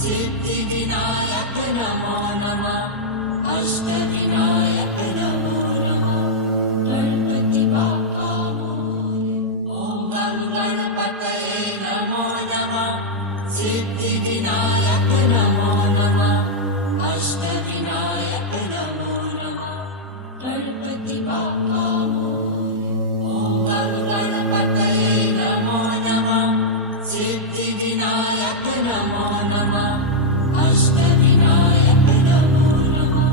सिद्धिविनायक नमो नमः अष्टविनायक नमो नमः गणपति बाप्पा मोरया। ॐ गं गणपतये नमो नमः सिद्धिविनायक नमो नमः अष्टविनायक नमो नमः गणपति बाप्पा मोरया। ॐ गं गणपतये नमो नमः सिद्धिविनायक नमो नमः अष्टविनायक नमो नमः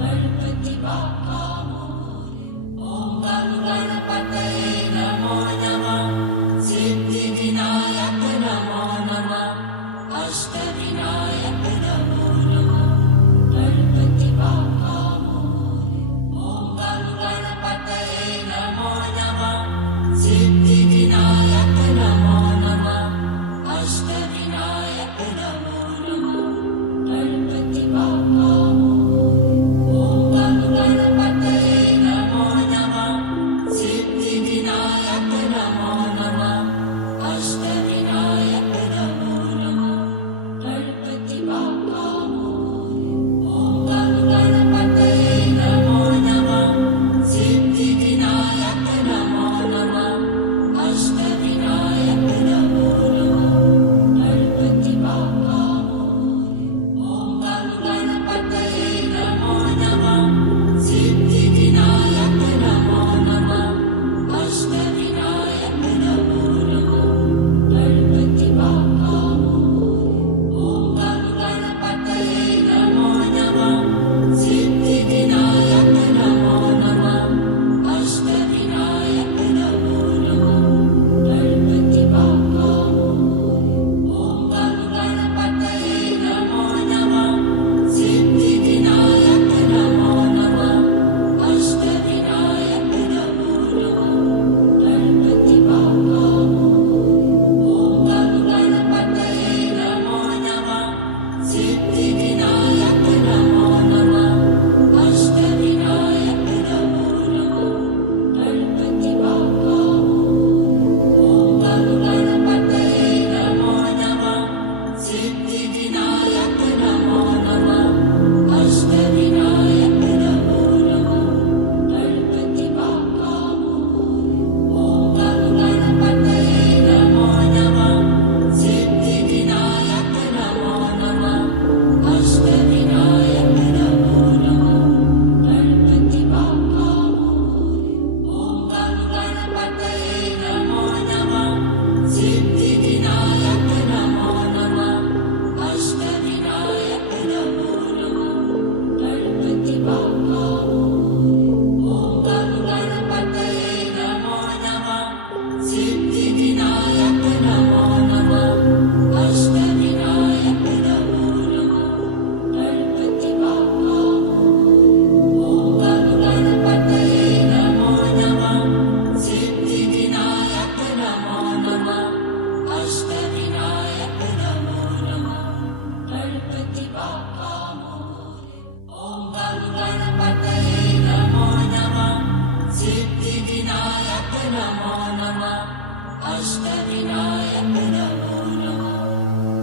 गणपति बाप्पा मोरया। ॐ गं गणपतये नमो नमः सिद्धिविनायक नमो नमः अष्टविनायक नमो नमः गणपति बाप्पा मोरया। ॐ गं गणपतये नमो नमः सिद्धिविनायक नमो नमः अष्टविनायक नमो नमः गणपति बाप्पा मोरया। ॐ गं गणपतये नमो नमः सिद्धिविनायक नमो नमः अष्टविनायक नमो नमः गणपति बाप्पा मोरया। ॐ गं गणपतये नमो नमः सिद्धिविनायक नमो नमः अष्टविनायक नमो नमः गणपति बाप्पा मोरया। ॐ गं गणपतये नमो नमः सिद्धिविनायक नमो नमः अष्टविनायक नमो नमः गणपति बाप्पा मोरया। ॐ गं गणपतये नमो नमः सिद्धिविनायक नमो नमः अष्टविनायक नमो नमः गणपति बाप्पा मोरया। ॐ गं गणपतये नमो नमः सिद्धिविनायक नमो नमः अष्टविनायक नमो नमः गणपति बाप्पा मोरया। ॐ गं गणपतये नमो नमः सिद्धिविनायक नमो नमः अष्टविनायक नमो नमः गणपति बाप्पा मोरया। ॐ गं गणपतये नमो नमः सिद्धिविनायक नमो नमः अष्टविनायक नमो नमः गणपति बाप्पा मोरया। ॐ गं गणपतये नमो नमः सिद्धिविनायक नमो नमः अष्टविनायक नमो नमः गणपति बाप्पा मोरया। ॐ गं गणपतये नमो नमः सिद्धिविनायक नमो नमः अष्टविनायक नमो नमः गणपति बाप्पा मोरया। ॐ गं गणपतये नमो नमः सिद्धिविनायक नमो नमः अष्टविनायक नमो नमः गणपति बाप्पा मोरया। ॐ गं गणपतये नमो नमः सिद्धिविनायक नमो नमः अष्टविनायक नमो नमः गणपति बाप्पा मोरया। ॐ गं गणपतये नमो नमः सिद्धिविनायक नमो नमः अष्टविनायक नमो नमः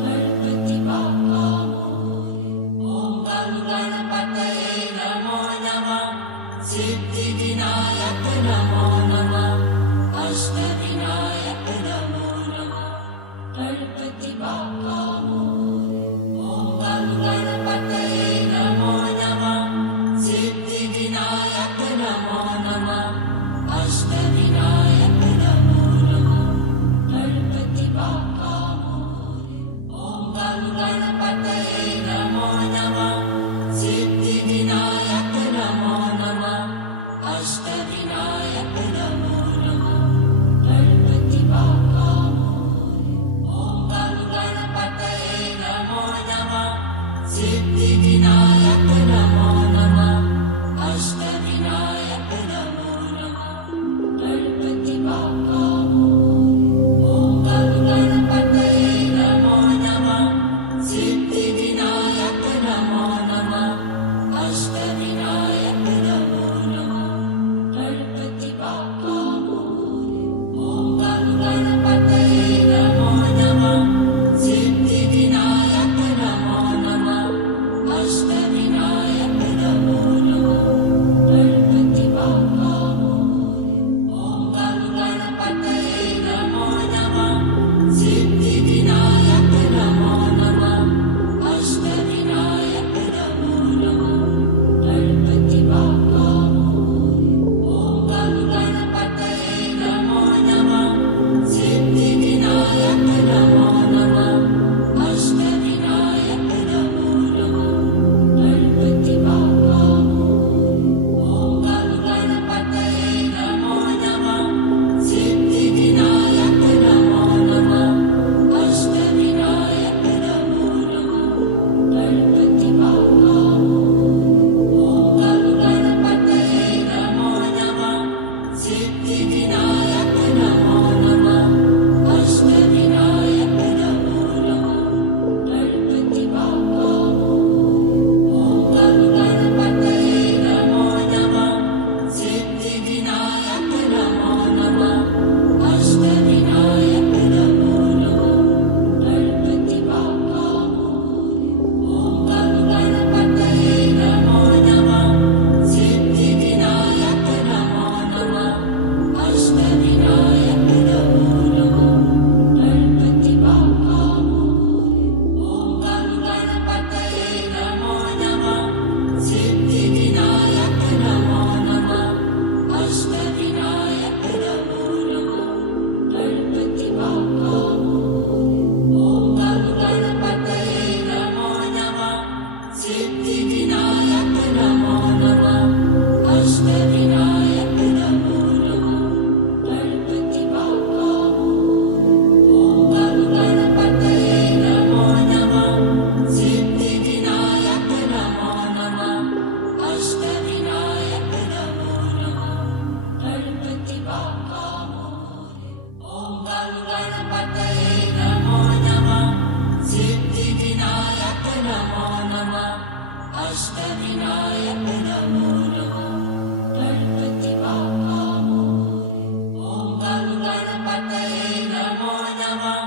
गणपति बाप्पा मोरया। ॐ गं गणपतये नमो नमः सिद्धिविनायक नमो नमः अष्टविनायक नमो नमः गणपति बाप्पा मोरया। ॐ गं गणपतये नमो नमः सिद्धिविनायक नमो नमः अष्टविनायक नमो नमः गणपति गणपतये नमो नमः सिद्धिविनायक नमो नमः अष्टविनायक नमो नमः गणपति बाप्पा मोरया। ॐ गणपतये नमो नमः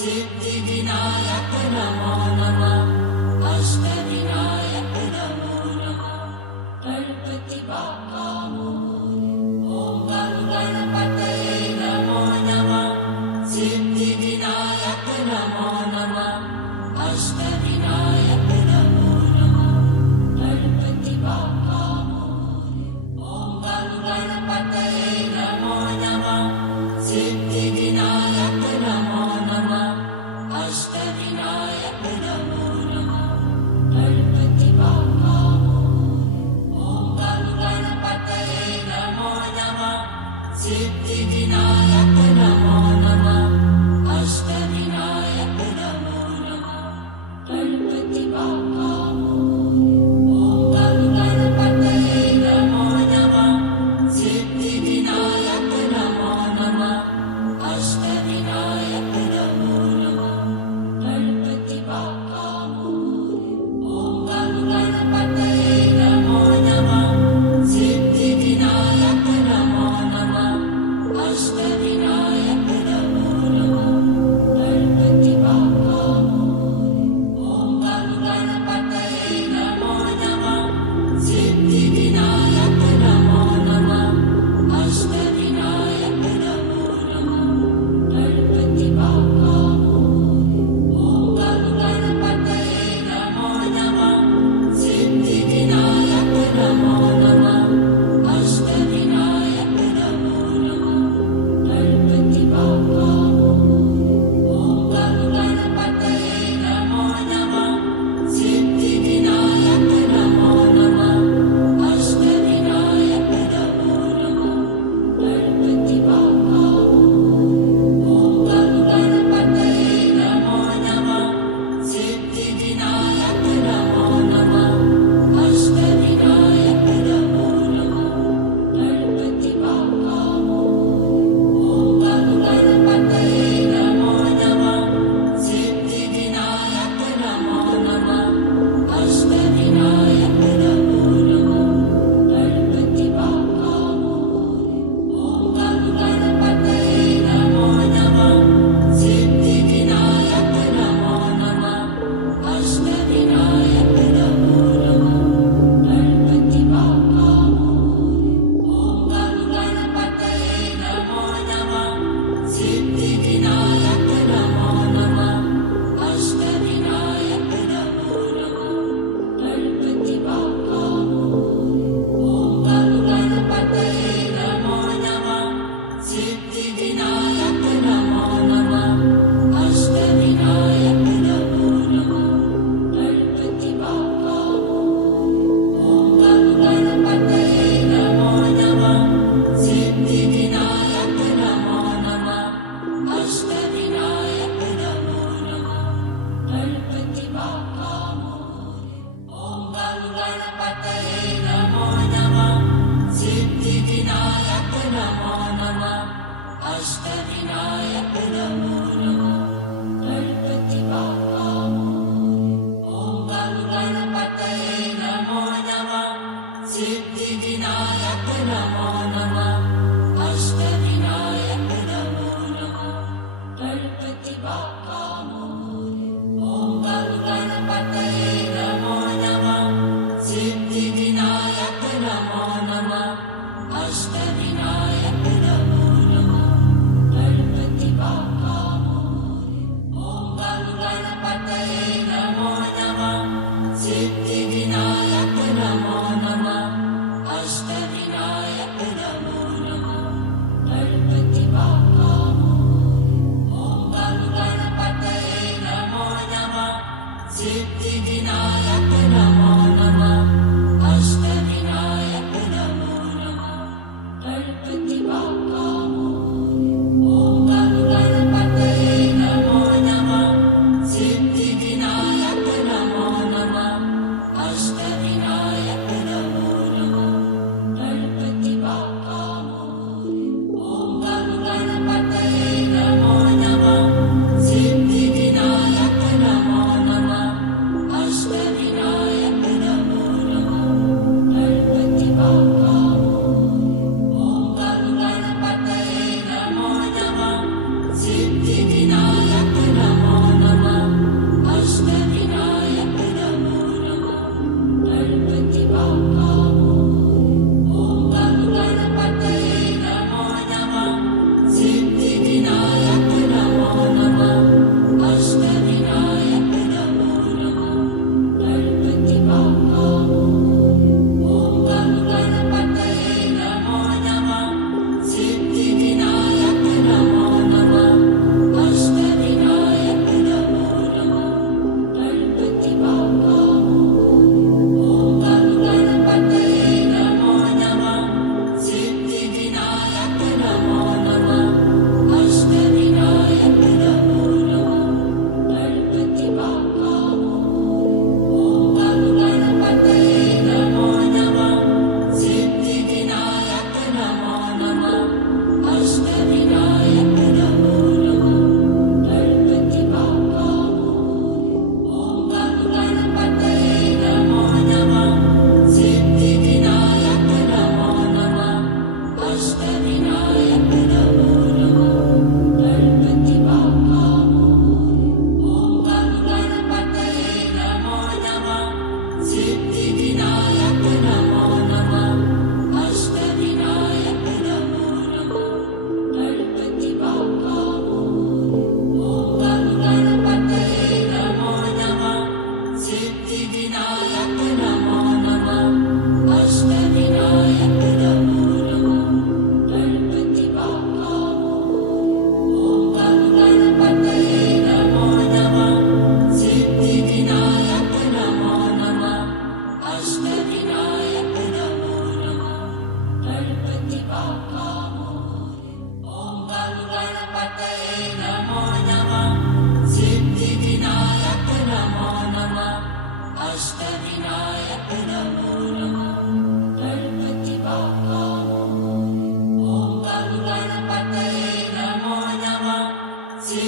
सिद्धिविनायक नमो नमः अष्टविनायक नमो नमः गणपति बाप्पा मोरया। ॐ गणपतये नमो नमः सिद्धिविनायक नमो नमः अष्टविनायक नमो नमः गणपति बाप्पा मोरया। ॐ गणपतये नमो नमः सिद्धिविनायक नमो नमः अष्टविनायक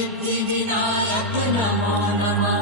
सिद्धिविनायक नमो नमः